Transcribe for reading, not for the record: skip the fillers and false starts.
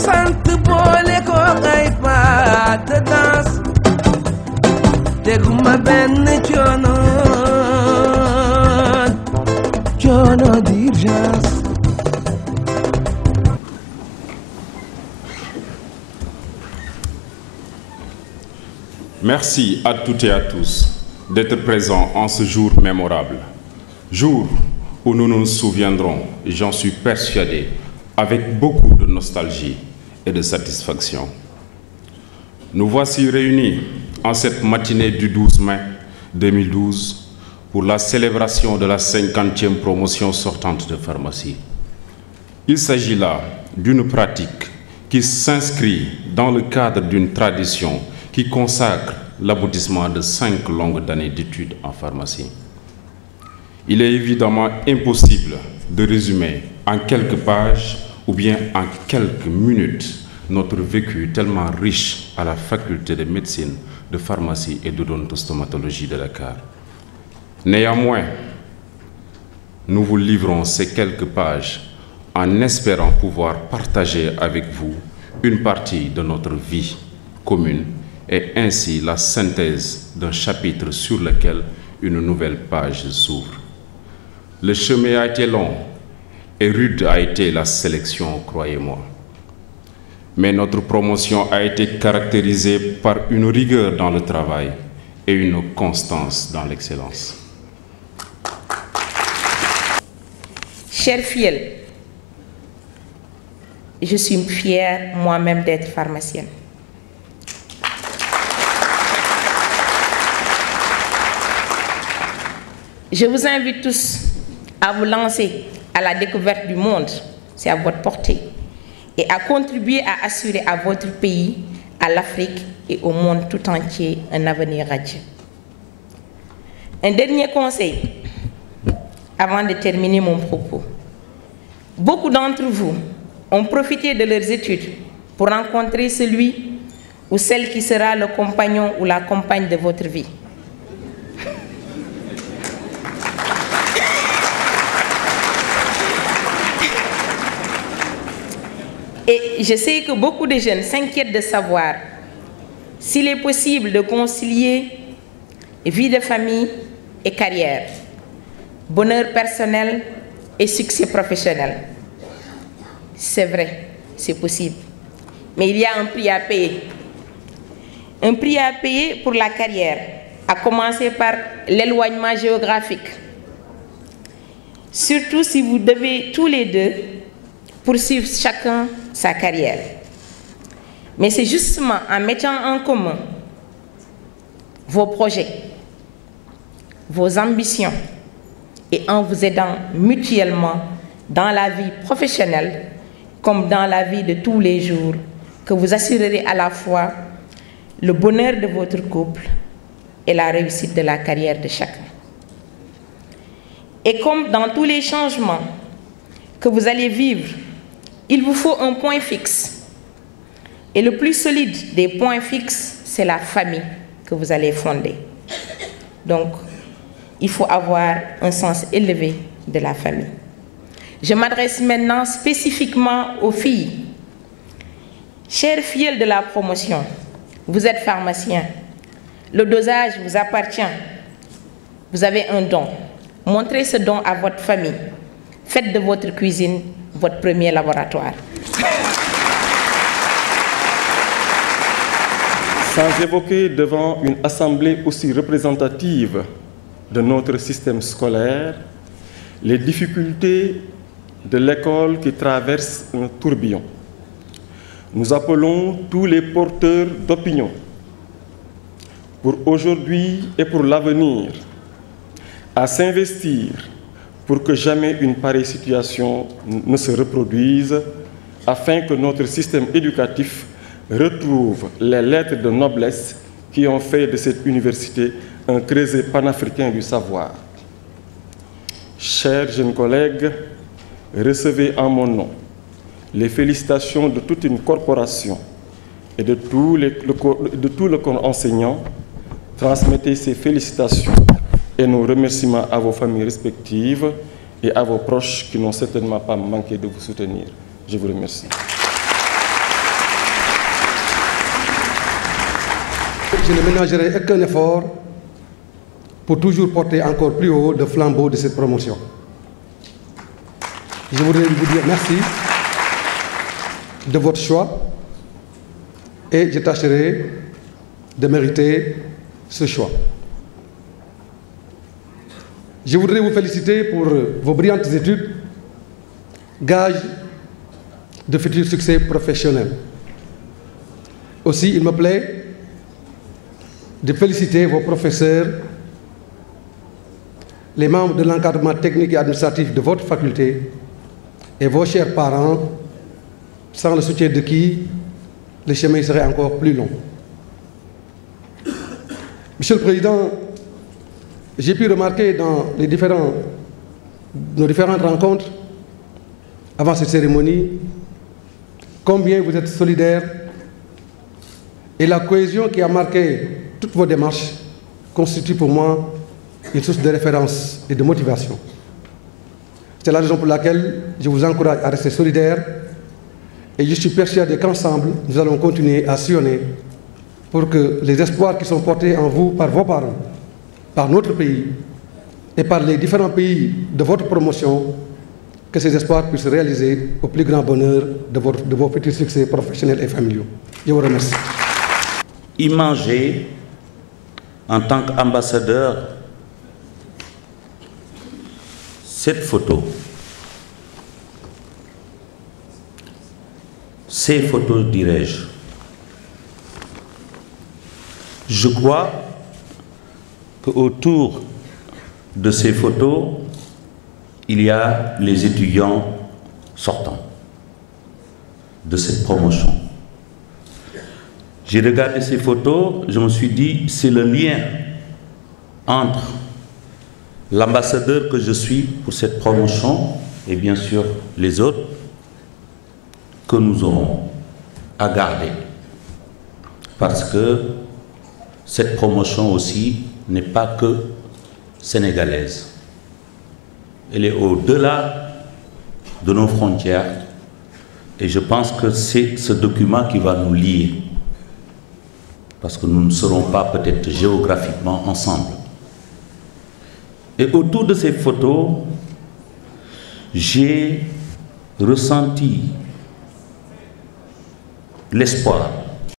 sant boole ko ay pas de danse teguma benn coono d'urgence. Merci à toutes et à tous d'être présents en ce jour mémorable. Jour où nous nous souviendrons, j'en suis persuadé, avec beaucoup de nostalgie et de satisfaction. Nous voici réunis en cette matinée du 12 mai 2012 pour la célébration de la 50e promotion sortante de pharmacie. Il s'agit là d'une pratique qui s'inscrit dans le cadre d'une tradition qui consacre l'aboutissement de 5 longues années d'études en pharmacie. Il est évidemment impossible de résumer en quelques pages ou bien en quelques minutes notre vécu tellement riche à la faculté de médecine, de pharmacie et d'odontostomatologie de Dakar. Néanmoins, nous vous livrons ces quelques pages en espérant pouvoir partager avec vous une partie de notre vie commune et ainsi la synthèse d'un chapitre sur lequel une nouvelle page s'ouvre. Le chemin a été long et rude a été la sélection, croyez-moi. Mais notre promotion a été caractérisée par une rigueur dans le travail et une constance dans l'excellence. Chers fidèles, je suis fière moi-même d'être pharmacienne. Je vous invite tous à vous lancer à la découverte du monde, c'est à votre portée, et à contribuer à assurer à votre pays, à l'Afrique et au monde tout entier un avenir radieux. Un dernier conseil, avant de terminer mon propos. Beaucoup d'entre vous ont profité de leurs études pour rencontrer celui ou celle qui sera le compagnon ou la compagne de votre vie. Et je sais que beaucoup de jeunes s'inquiètent de savoir s'il est possible de concilier vie de famille et carrière, bonheur personnel et succès professionnel. C'est vrai, c'est possible. Mais il y a un prix à payer. Un prix à payer pour la carrière, à commencer par l'éloignement géographique. Surtout si vous devez tous les deux poursuivre chacun sa carrière. Mais c'est justement en mettant en commun vos projets, vos ambitions et en vous aidant mutuellement dans la vie professionnelle comme dans la vie de tous les jours que vous assurerez à la fois le bonheur de votre couple et la réussite de la carrière de chacun. Et comme dans tous les changements que vous allez vivre, il vous faut un point fixe. Et le plus solide des points fixes, c'est la famille que vous allez fonder. Donc, il faut avoir un sens élevé de la famille. Je m'adresse maintenant spécifiquement aux filles. Chères filles de la promotion, vous êtes pharmacien. Le dosage vous appartient. Vous avez un don. Montrez ce don à votre famille. Faites de votre cuisine votre premier laboratoire. Sans évoquer devant une assemblée aussi représentative de notre système scolaire les difficultés de l'école qui traverse un tourbillon, nous appelons tous les porteurs d'opinion pour aujourd'hui et pour l'avenir à s'investir pour que jamais une pareille situation ne se reproduise, afin que notre système éducatif retrouve les lettres de noblesse qui ont fait de cette université un creuset panafricain du savoir. Chers jeunes collègues, recevez en mon nom les félicitations de toute une corporation et de tout le corps enseignant. Transmettez ces félicitations et nos remerciements à vos familles respectives et à vos proches qui n'ont certainement pas manqué de vous soutenir. Je vous remercie. je ne ménagerai aucun effort pour toujours porter encore plus haut le flambeau de cette promotion. Je voudrais vous dire merci de votre choix et je tâcherai de mériter ce choix. Je voudrais vous féliciter pour vos brillantes études, gage de futurs succès professionnels. Aussi, il me plaît de féliciter vos professeurs, les membres de l'encadrement technique et administratif de votre faculté et vos chers parents, sans le soutien de qui le chemin serait encore plus long. Monsieur le Président, j'ai pu remarquer dans nos différentes rencontres avant cette cérémonie combien vous êtes solidaires et la cohésion qui a marqué toutes vos démarches constitue pour moi une source de référence et de motivation. C'est la raison pour laquelle je vous encourage à rester solidaires et je suis persuadé qu'ensemble, nous allons continuer à sillonner pour que les espoirs qui sont portés en vous par vos parents, par notre pays et par les différents pays de votre promotion, que ces espoirs puissent se réaliser au plus grand bonheur de vos petits succès professionnels et familiaux. Je vous remercie. Imagez, en tant qu'ambassadeur, cette photo, ces photos, dirais-je. Je crois qu'autour de ces photos, il y a les étudiants sortants de cette promotion. J'ai regardé ces photos, je me suis dit, c'est le lien entre l'ambassadeur que je suis pour cette promotion et bien sûr les autres que nous aurons à garder. Parce que cette promotion aussi n'est pas que sénégalaise. Elle est au-delà de nos frontières et je pense que c'est ce document qui va nous lier. Parce que nous ne serons pas peut-être géographiquement ensemble. Et autour de ces photos, j'ai ressenti l'espoir